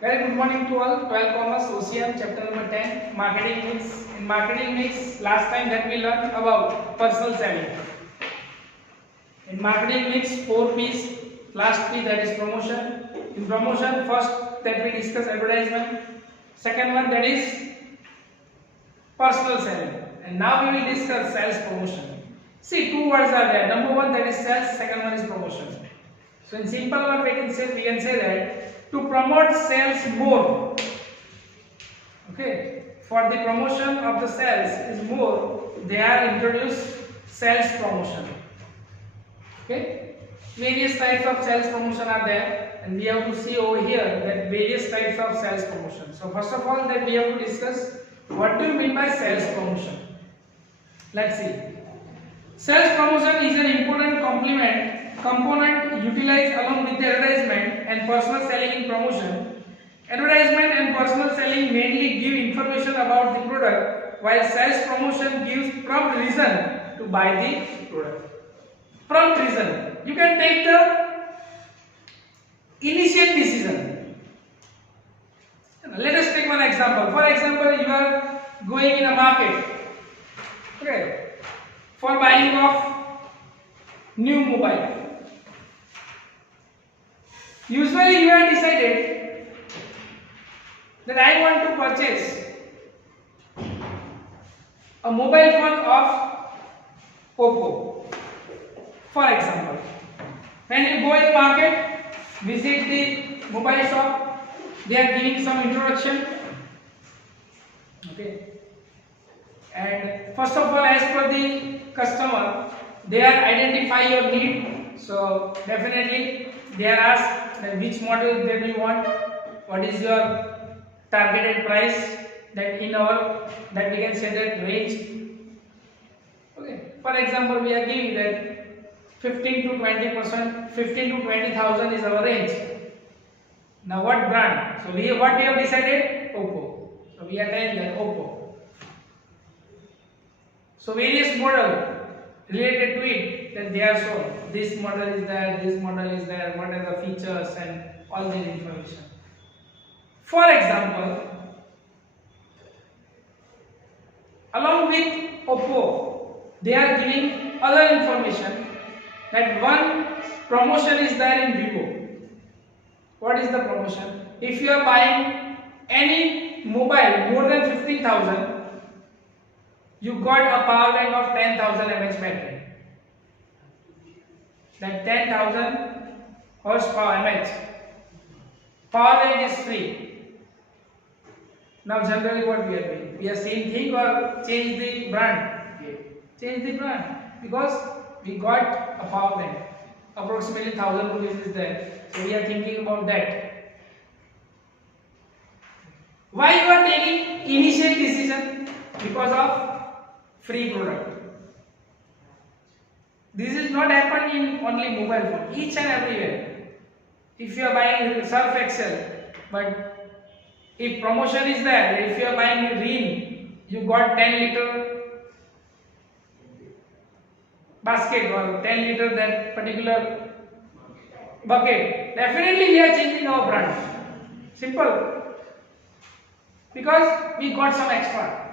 Very good morning to all. 12 Commerce OCM chapter number 10 Marketing Mix. In Marketing Mix, last time that we learned about personal selling. In Marketing Mix, 4 P's. Last P, that is promotion. In promotion, first that we discuss advertisement. Second one, that is personal selling. And now we will discuss sales promotion. See, two words are there. Number one, that is sales. Second one is promotion. So in simple word we can say that to promote sales more. Okay, for the promotion of the sales is more, they are introduced sales promotion. Okay, various types of sales promotion are there, and we have to see over here that various types of sales promotion. So first of all, that we have to discuss what do you mean by sales promotion. Let's see. Sales promotion is an important component utilized along with the advertisement and personal selling in promotion. Advertisement and personal selling mainly give information about the product, while sales promotion gives prompt reason to buy the product. Prompt reason. You can take the initial decision. Let us take one example. For example, you are going in a market, okay, for buying of new mobile. Usually you have decided that I want to purchase a mobile phone of Oppo. For example, when you go in market, visit the mobile shop, they are giving some introduction. Okay. And first of all, as per the customer, they are identify your need. So definitely they are asked that which model they will want, what is your targeted price, that in our that we can say that range. Okay. For example, we are giving that 15 to 20%, 15 to 20,000 is our range. Now what brand? So what we have decided? Oppo. So we are telling that Oppo. So various model related to it that they are shown. This model is there, this model is there, what are the features and all this information. For example, along with Oppo, they are giving other information that one promotion is there in Vivo. What is the promotion? If you are buying any mobile more than 15,000, you got a power bank of 10,000 mAh battery. That 10,000 horsepower mAh. Power bank is free. Now generally what we are doing? We are saying thing or change the brand? Change the brand because we got a power bank. Approximately 1,000 rupees is there. So we are thinking about that. Why you are taking initial decision? Because of free product. This is not happening in only mobile phone, each and everywhere. If you are buying Surf Excel, but if promotion is there, if you are buying Reen, you got 10-liter basket or 10-liter that particular bucket. Definitely we are changing our brand. Simple. Because we got some extra.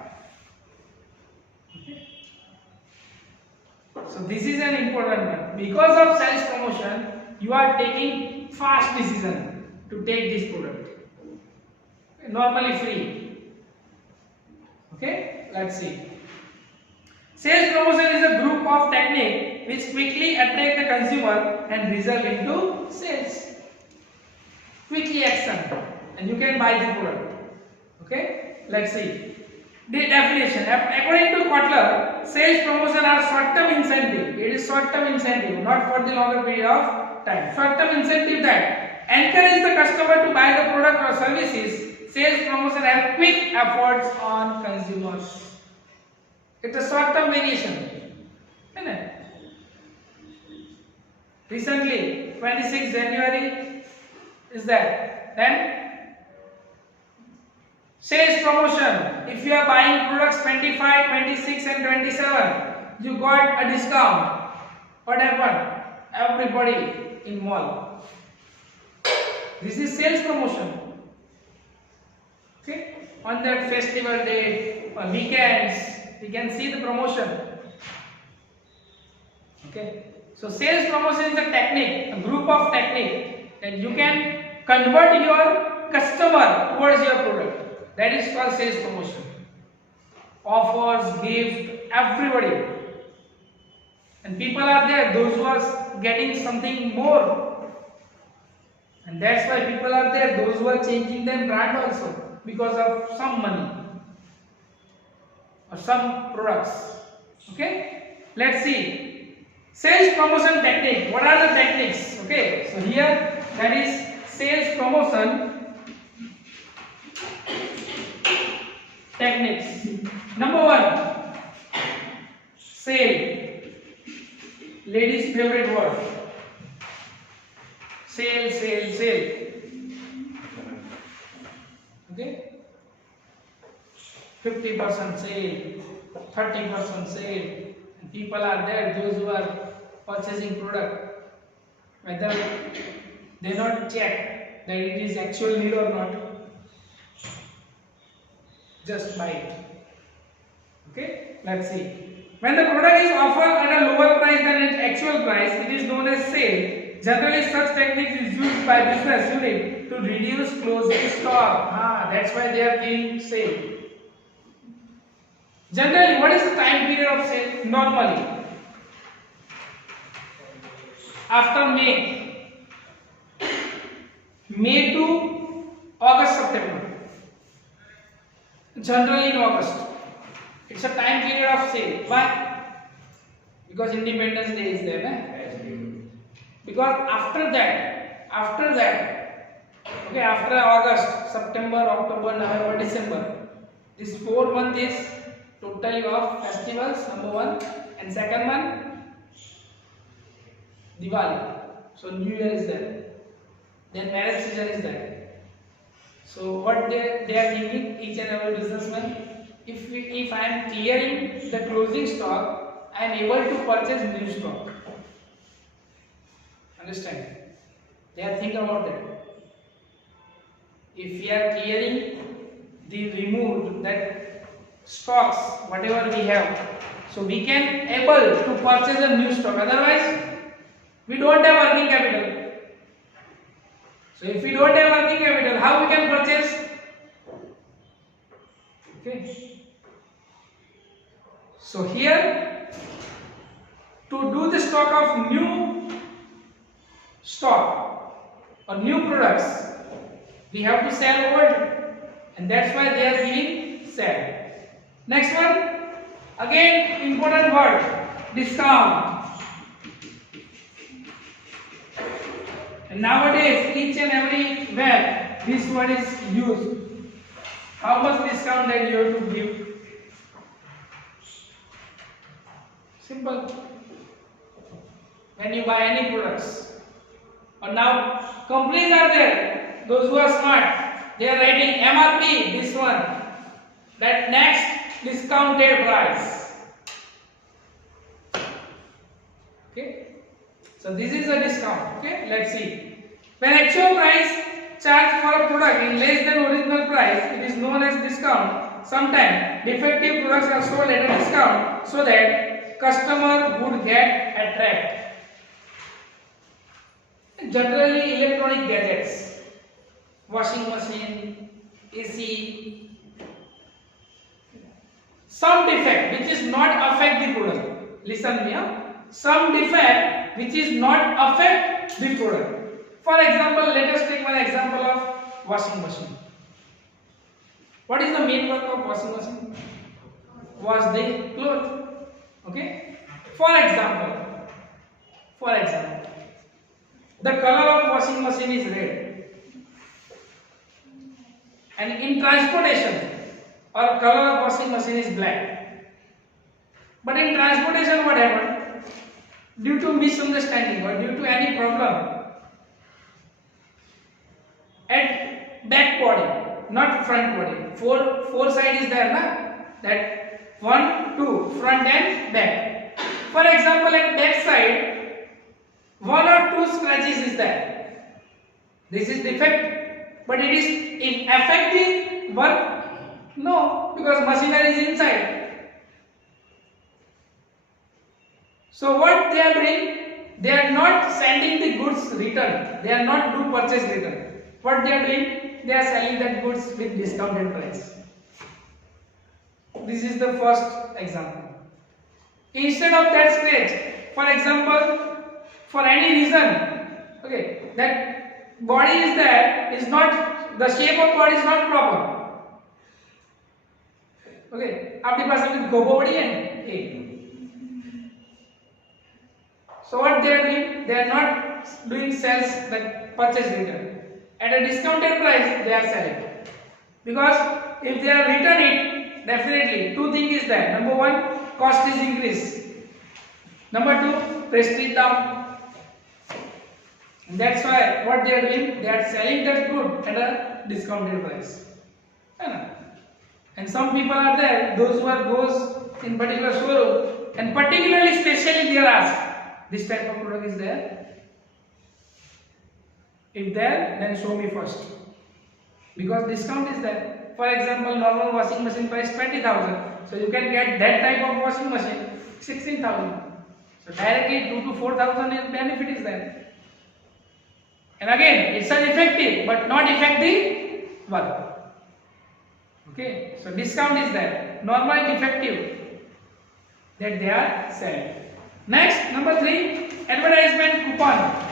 So this is an important one. Because of sales promotion, you are taking fast decision to take this product. Normally free. Okay, let's see. Sales promotion is a group of technique which quickly attract the consumer and result into sales. Quickly action, and you can buy the product. Okay, let's see. The definition. According to Kotler, sales promotion are short-term incentive. It is short-term incentive, not for the longer period of time. Short-term incentive that encourage the customer to buy the product or services. Sales promotion have quick efforts on consumers. It's a short-term variation. Isn't it? Recently, 26 January is that. Then sales promotion. If you are buying products 25, 26 and 27, you got a discount. What happened? Everybody in mall. This is sales promotion. Okay, on that festival day or weekends, we can see the promotion. Okay, so sales promotion is a technique, a group of technique that you can convert your customer towards your product. That is called sales promotion. Offers, gift, everybody, and people are there, those who are getting something more, and that's why people are there, those who are changing their brand also because of some money or some products. Okay, let's see sales promotion technique. What are the techniques? Okay, so here that is sales promotion techniques. Number one, sale. Ladies' favorite word. Sale, sale, sale. Okay? 50% sale, 30% sale. And people are there, those who are purchasing product, whether they not check that it is actual need or not, just buy it. Okay, let's see. When the product is offered at a lower price than its actual price, it is known as sale. Generally, such technique is used by business unit to reduce closing stock. That's why they are giving sale. Generally, what is the time period of sale? Normally, after May to August, September. Generally in August. It's a time period of sale. Why? Because Independence Day is there. Because after that, okay, after August, September, October, November, December, this 4 months is totally of festivals, number one, and second one, Diwali. So New Year is there. Then marriage season is there. So what they are thinking, each and every businessman, if I am clearing the closing stock, I am able to purchase new stock. Understand? They are thinking about that. If we are clearing the removed that stocks, whatever we have, so we can able to purchase a new stock. Otherwise, we don't have working capital. So if we don't have working capital, how we can purchase? Okay. So here, to do the stock of new stock or new products, we have to sell old, and that's why they are giving sale. Next one, again important word, discount. And nowadays, each and everywhere this word is used. How much discount that you have to give? Simple. When you buy any products, or now companies are there, those who are smart, they are writing MRP, this one, that next discounted price. Okay, so this is a discount. Okay, let's see. When actual price charged for a product is less than original price, it is known as discount. Sometimes defective products are sold at a discount so that customer would get attracted. Generally, electronic gadgets, washing machine, AC, some defect which is not affect the product. Listen me, some defect which is not affect the product. For example, let us take one example of washing machine. What is the main work of washing machine? Wash the clothes. Okay. For example, the color of washing machine is red, and in transportation, our color of washing machine is black. But in transportation, what happened? Due to misunderstanding or due to any problem, at back body, not front body, four side is there, na? That 1, 2, front and back. For example, at back side, 1 or 2 scratches is there. This is defect. but it is it affect the work? No, because machinery is inside. So what they are doing? They are not sending the goods return. They are not do purchase return. What they are doing? They are selling that goods with discounted price. This is the first example. Instead of that scratch, for example, for any reason, okay, that body is there, is not, the shape of body is not proper. Okay, आपके पास में गोबो बड़ी है एक. So what they are doing? They are not doing sales that purchase return. At a discounted price, they are selling. Because if they are return it, definitely two things is there. Number one, cost is increased. Number two, prestige down. And that's why what they are doing? They are selling that good at a discounted price. And some people are there, those who are goes in particular showroom, and particularly specially they are asked, this type of product is there? If there, then show me first. Because discount is there. For example, normal washing machine price 20,000. So you can get that type of washing machine 16,000. So directly 2 to 4,000 benefit is there. And again, it's an effective, but not effective work. Okay, so discount is there. Normal defective that they are selling. Next, number 3, advertisement coupon.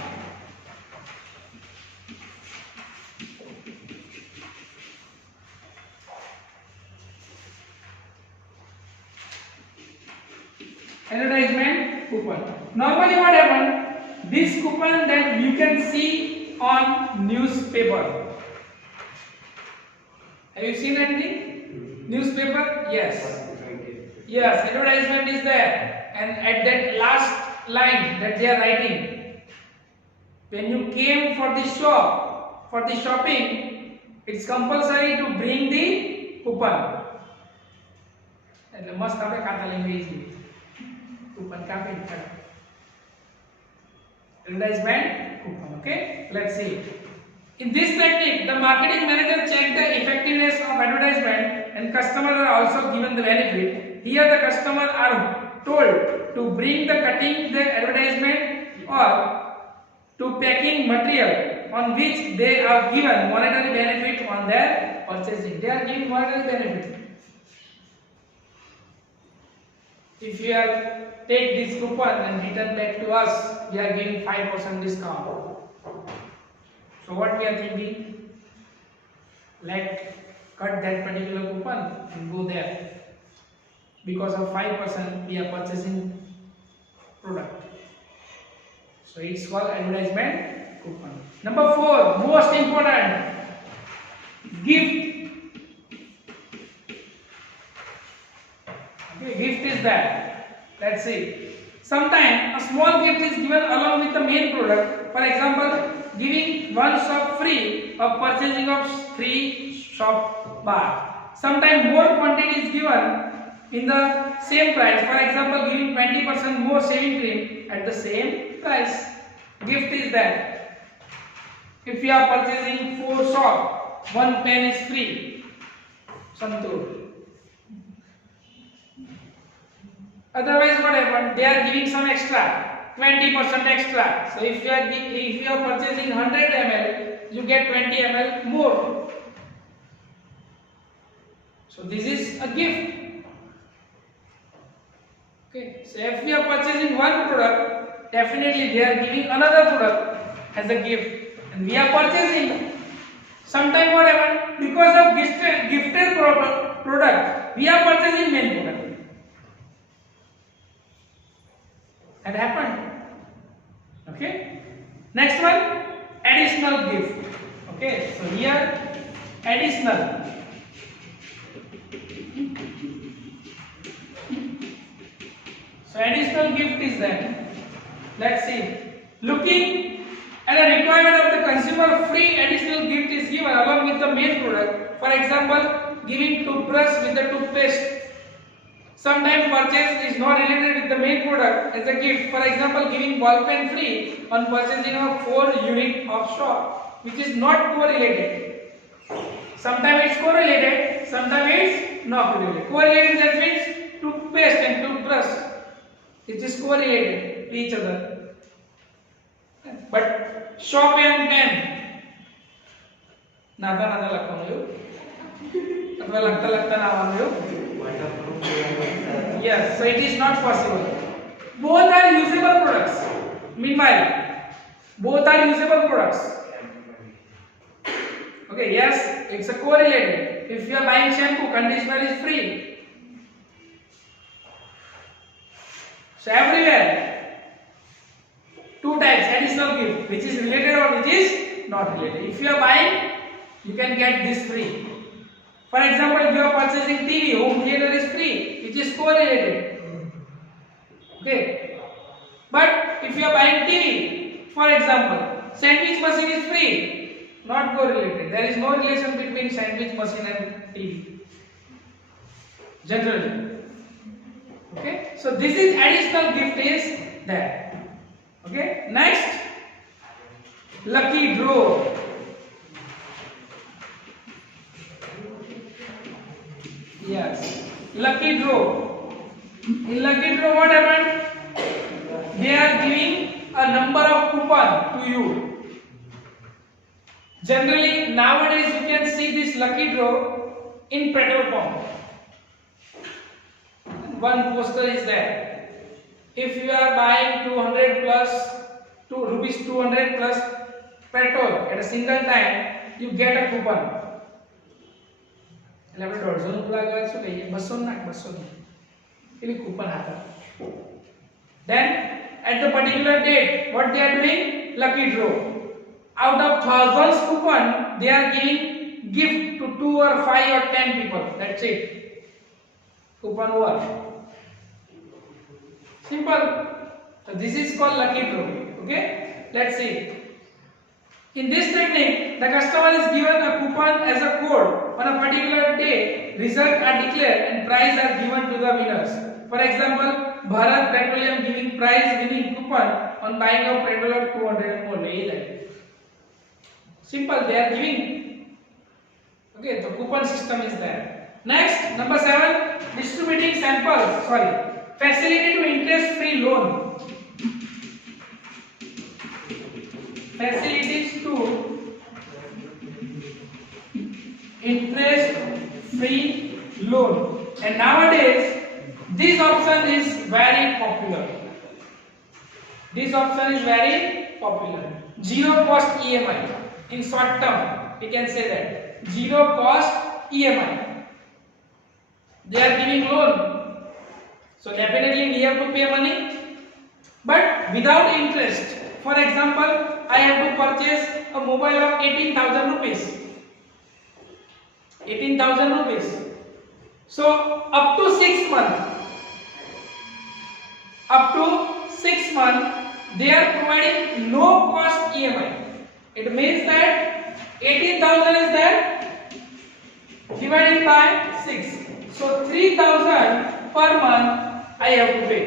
Advertisement coupon. Normally what happens? This coupon that you can see on newspaper. Have you seen anything? Newspaper? Yes. Yes, advertisement is there. And at that last line that they are writing, when you came for the shop, for the shopping, it's compulsory to bring the coupon. Must have a kata language. Coupon campaign. Advertisement coupon. Okay, let's see. In this technique, the marketing manager check the effectiveness of advertisement, and customers are also given the benefit. Here, the customers are told to bring the cutting the advertisement or to packing material on which they are given monetary benefit on their purchasing. They are giving monetary benefit. If you are take this coupon and return back to us, we are giving 5% discount. So what we are thinking? Let cut that particular coupon and go there. Because of 5% we are purchasing product. So it's called advertisement coupon. Number 4, most important, gift. Okay, gift is that. Let's see. Sometimes a small gift is given along with the main product. For example, giving one shop free of purchasing of 3 shop bar. Sometimes more quantity is given in the same price. For example, giving 20% more shaving cream at the same price. Gift is that. If you are purchasing 4 shop, 1 pen is free. Santur. Otherwise, what happened? They are giving some extra, 20% extra. So if you are purchasing 100 ml, you get 20 ml more. So this is a gift. Okay. So if we are purchasing one product, definitely they are giving another product as a gift, and we are purchasing. Sometimes what happened? Because of gifted product, we are purchasing main product. That happened. Okay. Next one, additional gift. Okay. So here, additional. So additional gift is there. Let's see. Looking at a requirement of the consumer, free additional gift is given along with the main product. For example, giving toothbrush with the toothpaste. Sometimes purchase is not related with the main product as a gift. For example, giving ball pen free on purchasing of 4 units of shop, which is not correlated. Sometimes it's correlated, sometimes it's not correlated. Correlated, that means toothpaste and toothbrush, it is correlated to each other. But shop and pen, nada lakkhanu athwa lagta navanu. Yes, so it is not possible. Both are usable products. Meanwhile, both are usable products. Okay, yes, it's a correlated. If you are buying shampoo, conditioner is free. So everywhere, two types additional gift, which is related or which is not related. If you are buying, you can get this free. For example, if you are purchasing TV, home theater is free, which is correlated. Okay, but if you are buying TV, for example, sandwich machine is free, not correlated. There is no relation between sandwich machine and TV. Generally. Okay, so this is additional gift is there. Okay, next, lucky draw. Yes, lucky draw. In lucky draw, what happened? They are giving a number of coupon to you. Generally, nowadays you can see this lucky draw in petrol pump. One poster is there. If you are buying 200 plus rupees 200 plus petrol at a single time, you get a coupon. એટલે આપણે 150 નું લાગવા શું કહીએ 200 નાખ 200 એવી coupon આપે. Then at the particular date, what they are doing? Lucky draw. Out of thousands coupon, they are giving gift to 2 or 5 or 10 people. That's it. Coupon over. Simple. So this is called lucky draw. Okay? Let's see. In this technique, the customer is given a coupon as a code. On a particular day, results are declared and prize are given to the winners. For example, Bharat Petroleum giving prize winning coupon on buying of petrol at 200 and more. Simple, they are giving. Okay, the coupon system is there. Next, number 7, distributing samples. Facility to interest-free loan. Facilities to interest-free loan. And nowadays, this option is very popular. This option is very popular. Zero cost EMI. In short term, we can say that. Zero cost EMI. They are giving loan. So definitely we have to pay money. But without interest. For example, I have to purchase a mobile of 18,000 rupees. 18,000 rupees. So up to 6 months. Up to 6 months, they are providing no cost EMI. It means that 18,000 is there divided by 6. So 3,000 per month I have to pay.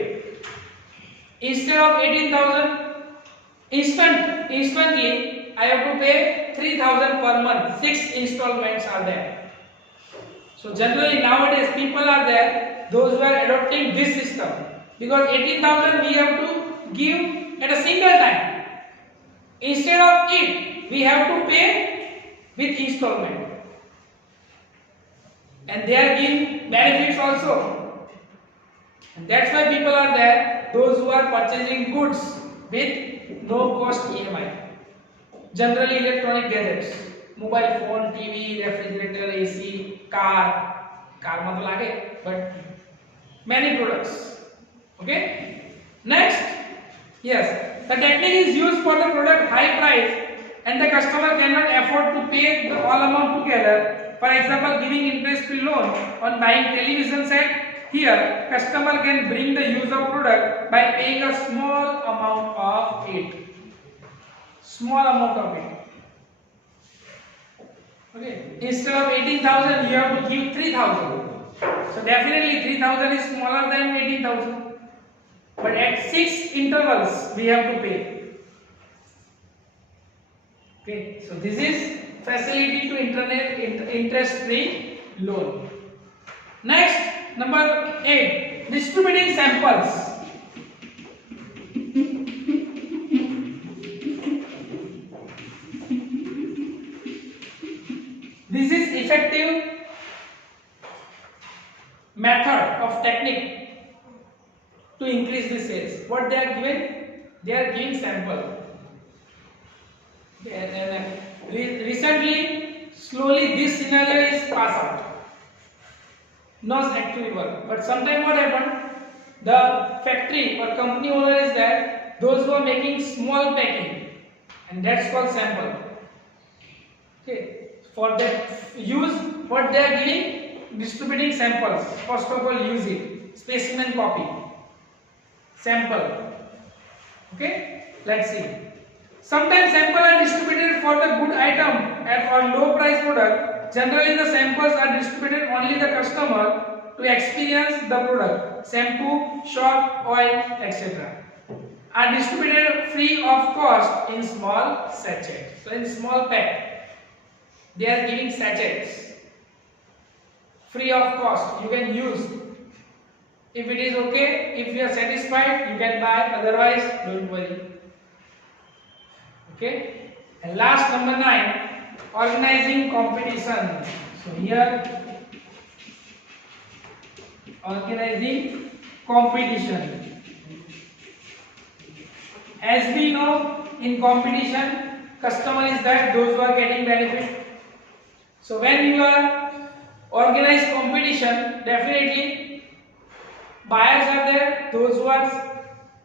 Instead of 18,000, instantly I have to pay 3,000 per month. 6 installments are there. So generally nowadays people are there, those who are adopting this system, because 18,000 we have to give at a single time. Instead of it, we have to pay with installment. And they are giving benefits also. And that's why people are there, those who are purchasing goods with no cost EMI. Generally electronic gadgets, mobile phone, TV, refrigerator, AC, car માં તો લાગે, but many products. Okay? Next, yes, the technique is used for the product high price and the customer cannot afford to pay the all amount together. For example, giving interest-free loan on buying television set. Here, customer can bring the use of product by paying a small amount of it. Small amount of it. Okay. Instead of 18,000, you have to give 3,000. So definitely 3,000 is smaller than 18,000. But at 6 intervals, we have to pay. Okay. So this is facility to interest-free loan. Next, number 8, distributing samples. This is effective method of technique to increase the sales. What they are given? They are giving sample. And recently, slowly this scenario is passed out. Not actually work. But sometimes what happened? The factory or company owner is there. Those who are making small packing, and that's called sample. Okay. For that use, what they are giving? Distributing samples. First of all, use it. Specimen copy. Sample. Okay. Let's see. Sometimes samples are distributed for the good item and for low price product. Generally, the samples are distributed only the customer to experience the product. Shampoo, soap, oil, etc. are distributed free of cost in small sachets. So, in small pack, they are giving sachets free of cost. You can use. If it is okay, if you are satisfied, you can buy. Otherwise, don't worry. Okay. And last, number 9, organizing competition. So here, organizing competition. As we know, in competition, customer is that those who are getting benefit. So when you are organized competition, definitely buyers are there, those who are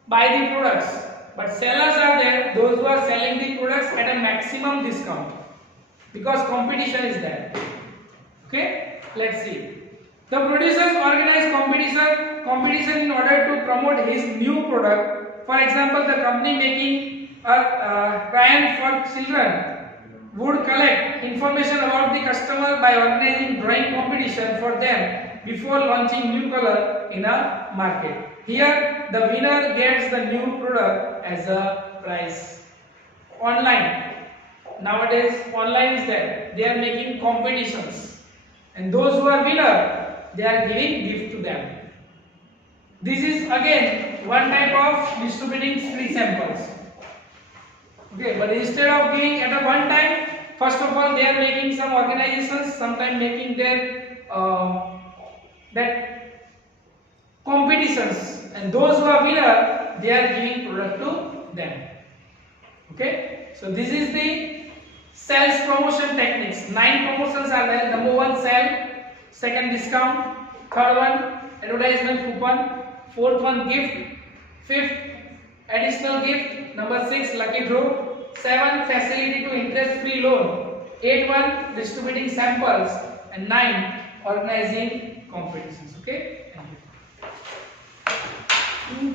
buy the products, but sellers are there, those who are selling the products at a maximum discount, because competition is there. Okay, let's see. The producers organize competition in order to promote his new product. For example, the company making a crayon for children would collect information about the customer by organizing drawing competition for them before launching new color in a market. Here, the winner gets the new product as a prize. Online. Nowadays, online is there. They are making competitions. And those who are winner, they are giving gift to them. This is again one type of distributing free samples. Okay, but instead of giving at a one time, first of all they are making some organizations, sometimes making their that competitions, and those who are winner, they are giving product to them. Okay, so this is the sales promotion techniques. 9 promotions are there. Number 1, sell. Second, discount. Third one, advertisement coupon. Fourth one, gift. Fifth, additional gift. Number 6, lucky draw. 7, facility to interest-free loan. 8 one, distributing samples. And 9, organizing competitions. Okay. Thank you.